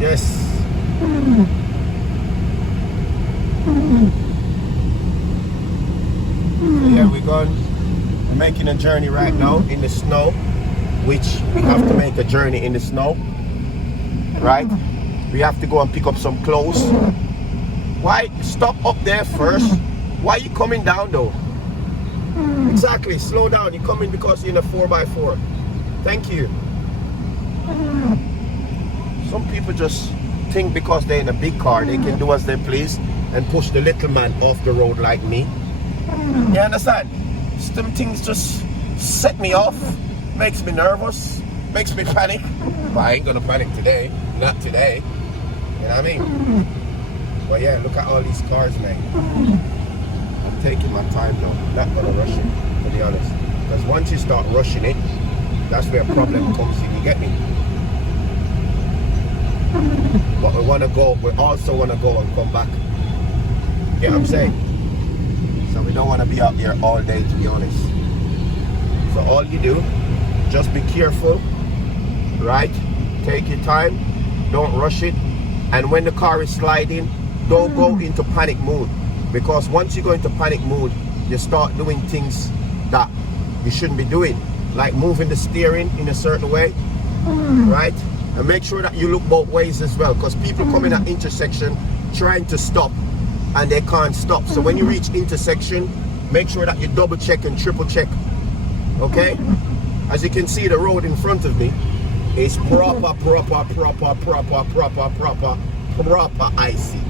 Yes. So yeah, we're making a journey right now in the snow, which we have to make a journey in the snow, right? We have to go and pick up some clothes. Why stop up there first? Why are you coming down though? Exactly, slow down. You're coming because you're in a 4x4. Thank you. Some people just think because they're in a big car they can do as they please and push the little man off the road like me. You understand? Some things just set me off, makes me nervous, makes me panic. But I ain't gonna panic today, not today. You know what I mean? But yeah, look at all these cars, man. I'm taking my time though, not gonna rush it, to be honest. Because once you start rushing it, that's where a problem comes in, you get me? But we also wanna go and come back. You know what I'm saying? So we don't wanna be out here all day, to be honest. So all you do, just be careful, right? Take your time, don't rush it. And when the car is sliding, don't go into panic mode. Because once you go into panic mode, you start doing things that you shouldn't be doing. Like moving the steering in a certain way, right? And make sure that you look both ways as well. Because people come in at intersection trying to stop and they can't stop. So when you reach intersection, make sure that you double check and triple check. Okay? As you can see, the road in front of me is proper icy.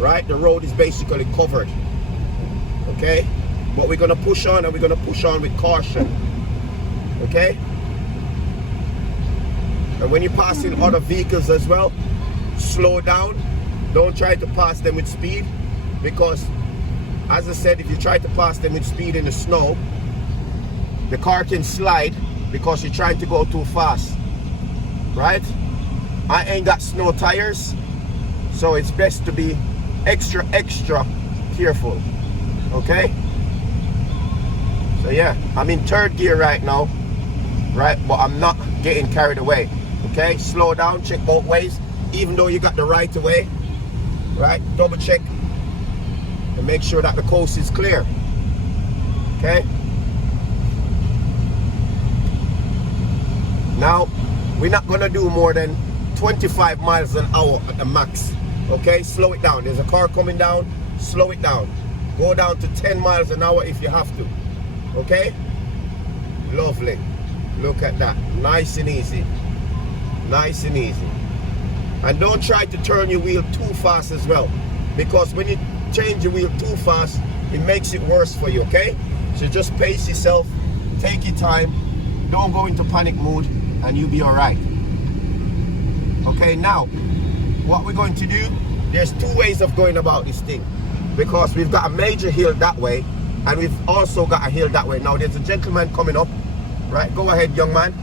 Right? The road is basically covered. Okay? But we're gonna push on, and we're gonna push on with caution. Okay? And when you're passing other vehicles as well, slow down. Don't try to pass them with speed, because as I said, if you try to pass them with speed in the snow, the car can slide because you're trying to go too fast. Right? I ain't got snow tires, so it's best to be extra careful. Okay? So yeah, I'm in third gear right now, right? But I'm not getting carried away. Okay? Slow down, check both ways. Even though you got the right of way, right? Double check and make sure that the coast is clear. Okay? Now, we're not gonna do more than 25 miles an hour at the max. Okay, slow it down. There's a car coming down, slow it down. Go down to 10 miles an hour if you have to. Okay? Lovely. Look at that. Nice and easy. Nice and easy. And don't try to turn your wheel too fast as well, because when you change your wheel too fast, it makes it worse for you, okay? So just pace yourself, take your time, don't go into panic mode, and you'll be all right. Okay, now, what we're going to do, there's two ways of going about this thing, because we've got a major hill that way, and we've also got a hill that way. Now, there's a gentleman coming up, right? Go ahead, young man.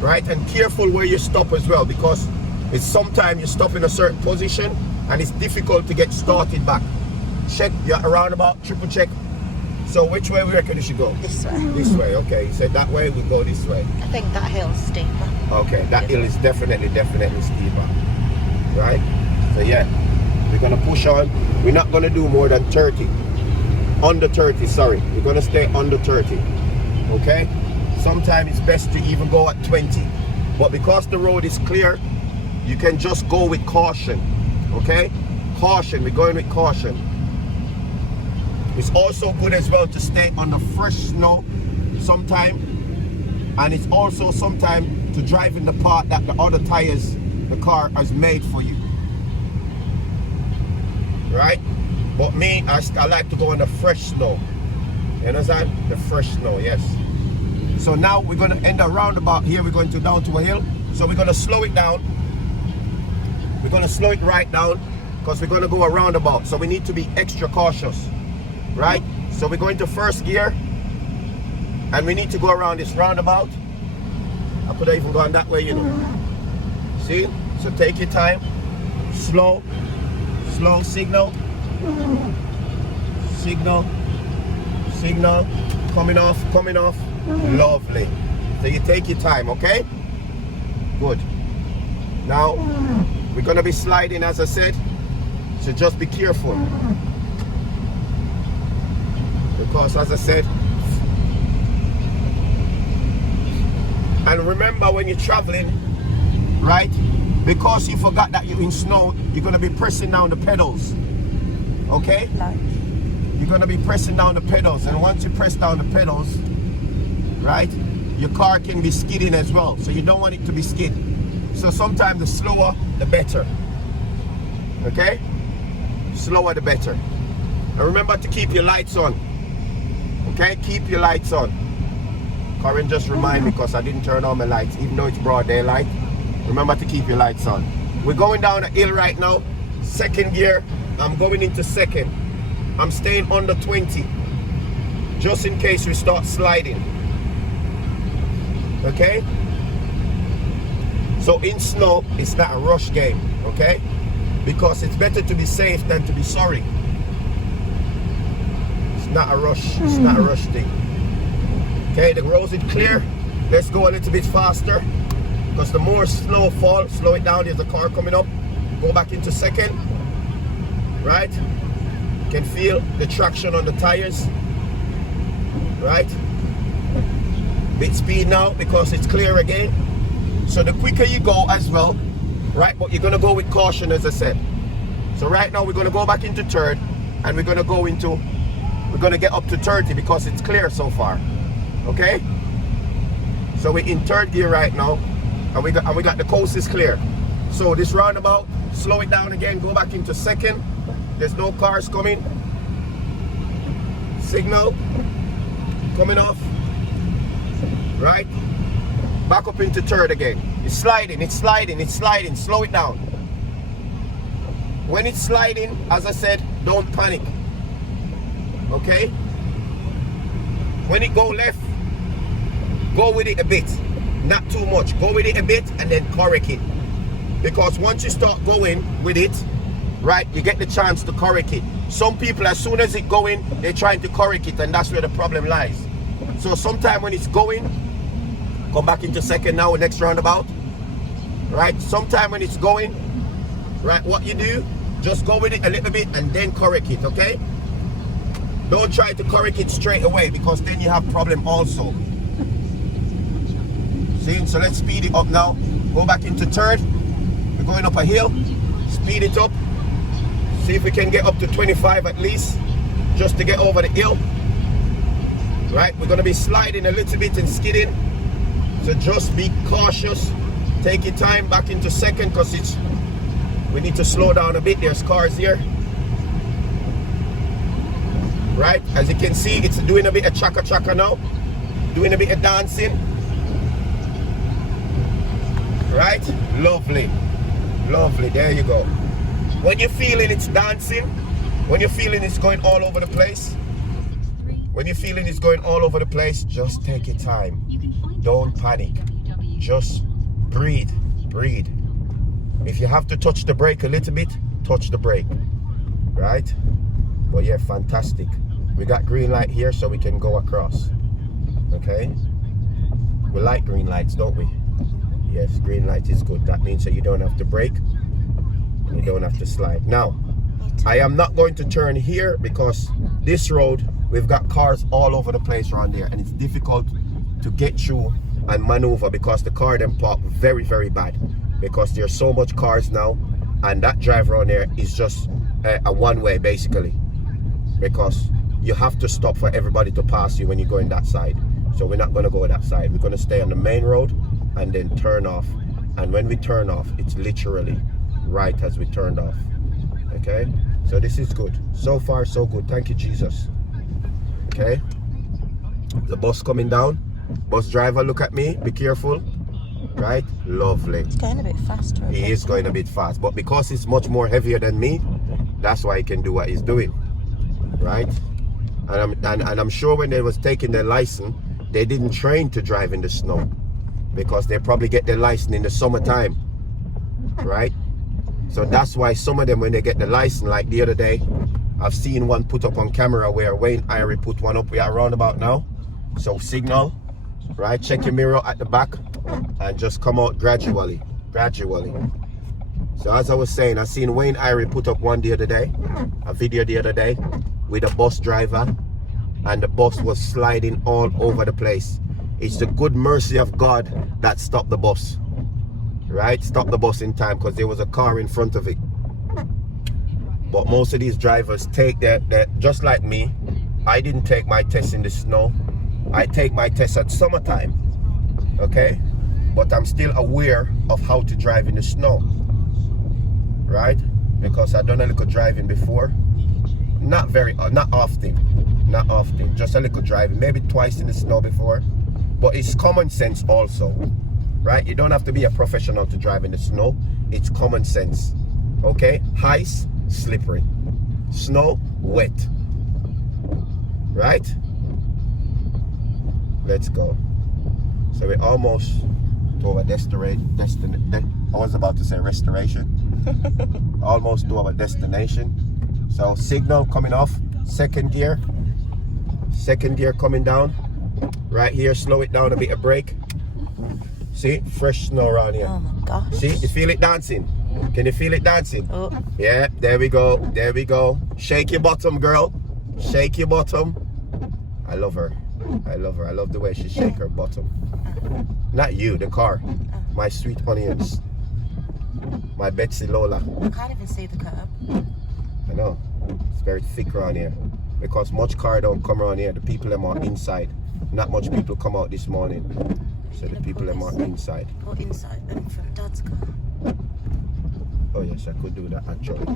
Right, and careful where you stop as well, because it's sometimes you stop in a certain position and it's difficult to get started back. Check your roundabout, triple check. So which way we reckon you should go? This way. This way, okay. You said that way, we go this way. I think that hill's steeper. Okay, that hill is definitely steeper. Right? So yeah, we're gonna push on. We're not gonna do more than 30. Under 30, sorry. We're gonna stay under 30. Okay? Sometimes it's best to even go at 20. But because the road is clear, you can just go with caution. Okay? Caution, we're going with caution. It's also good as well to stay on the fresh snow sometime. And it's also sometime to drive in the part that the other tires the car has made for you. Right? But me, I like to go on the fresh snow. You understand? The fresh snow, yes. So now we're going to end a roundabout here. We're going to down to a hill. So we're going to slow it down. We're going to slow it right down because we're going to go a roundabout. So we need to be extra cautious, right? So we're going to first gear and we need to go around this roundabout. I could have even gone that way, you know. See? So take your time. Slow signal. Signal. Coming off. Lovely. So you take your time, okay? Good. Now, we're gonna be sliding, as I said, so just be careful. Because, as I said, and remember when you're traveling, right? Because you forgot that you're in snow, you're gonna be pressing down the pedals. Okay? Like, You're gonna be pressing down the pedals, and once you press down the pedals, right, your car can be skidding as well. So you don't want it to be skid. So sometimes the slower, the better. Okay? Slower, the better. And remember to keep your lights on. Okay? Keep your lights on. Corinne just remind me because I didn't turn on my lights, even though it's broad daylight. Remember to keep your lights on. We're going down a hill right now. Second gear. I'm going into second. I'm staying under 20. Just in case we start sliding. Okay? So in snow, it's not a rush game. Okay? Because it's better to be safe than to be sorry. It's not a rush. It's not a rush thing. Okay, the road is clear. Let's go a little bit faster. Because the more snow falls, slow it down. There's a car coming up. Go back into second. Right? You can feel the traction on the tires. Right? Bit speed now because it's clear again. So the quicker you go as well, right? But you're gonna go with caution, as I said. So right now we're gonna go back into third, and we're gonna get up to 30 because it's clear so far. Okay? So we're in third gear right now, and we got the coast is clear. So this roundabout, slow it down again, go back into second. There's no cars coming. Signal coming off. Right? Back up into third again. It's sliding, it's sliding, it's sliding. Slow it down. When it's sliding, as I said, don't panic. Okay? When it go left, go with it a bit. Not too much. Go with it a bit and then correct it. Because once you start going with it, right, you get the chance to correct it. Some people, as soon as it going, they're trying to correct it, and that's where the problem lies. So sometime when it's going, come back into second now, next roundabout. Right? Sometime when it's going, right, what you do, just go with it a little bit and then correct it, okay? Don't try to correct it straight away because then you have problem also. See, so let's speed it up now. Go back into third. We're going up a hill. Speed it up. See if we can get up to 25 at least, just to get over the hill. Right, we're gonna be sliding a little bit and skidding. So just be cautious. Take your time back into second because we need to slow down a bit. There's cars here. Right, as you can see, it's doing a bit of chaka now. Doing a bit of dancing. Right, lovely. Lovely, there you go. When you're feeling it's dancing, when you're feeling it's going all over the place, when you're feeling it's going all over the place, just take your time. Don't panic. Just breathe. If you have to touch the brake a little bit, touch the brake. Right? But yeah, fantastic. We got green light here so we can go across. Okay? We like green lights, don't we? Yes, green light is good. That means that you don't have to brake. You don't have to slide. Now, I am not going to turn here because this road, we've got cars all over the place around there, and it's difficult to get through and maneuver because the car then park very, very bad because there's so much cars now, and that drive around there is just a one-way basically because you have to stop for everybody to pass you when you go in that side. So we're not going to go that side. We're going to stay on the main road and then turn off, and when we turn off, it's literally right as we turned off. Okay, so this is good. So far so good. Thank you, Jesus. Okay, the bus coming down. Bus driver, look at me, be careful. Right, lovely. It's going a bit faster. He is going a bit fast, but because he's much more heavier than me, that's why he can do what he's doing. Right, and I'm sure when they was taking their license, they didn't train to drive in the snow because they probably get their license in the summertime. Right, so that's why some of them, when they get the license, like the other day, I've seen one put up on camera where Wayne Irie put one up. We are roundabout now, so signal, right? Check your mirror at the back. and just come out gradually. So as I was saying, I seen Wayne Irie put up one the other day, a video the other day with a bus driver, and the bus was sliding all over the place. It's the good mercy of God that stopped the bus, right? Stopped the bus in time because there was a car in front of it. But most of these drivers take their just like me, I didn't take my test in the snow. I take my test at summertime, okay? But I'm still aware of how to drive in the snow, right? Because I've done a little driving before. Not often, just a little driving, maybe twice in the snow before. But it's common sense also, right? You don't have to be a professional to drive in the snow. It's common sense, okay? Ice, slippery. Snow, wet, right? Let's go. So we're almost to our destination. I was about to say restoration. Almost to our destination. So signal coming off, second gear coming down. Right here, slow it down a bit, a brake. See, fresh snow around here. Oh my gosh. See, you feel it dancing? Can you feel it dancing? Oh. Yeah, there we go. Shake your bottom, girl. Shake your bottom. I love her. I love the way she shake her bottom. Not you, the car. My sweet onions. My Betsy Lola. I can't even see the curb. I know. It's very thick around here. Because much car don't come around here. The people them are inside. Not much people come out this morning. So the people them are inside. Or inside and from Dad's car. Oh yes, I could do that actually.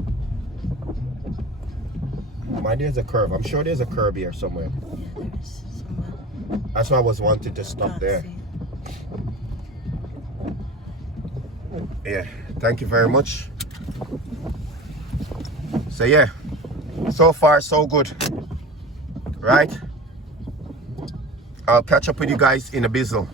Mind, there's a curve. I'm sure there's a curb here somewhere. Yeah, there is somewhere. That's why I was wanting to stop Can't there. see. Yeah, thank you very much. So yeah, so far so good, right? I'll catch up with you guys in a bizzle.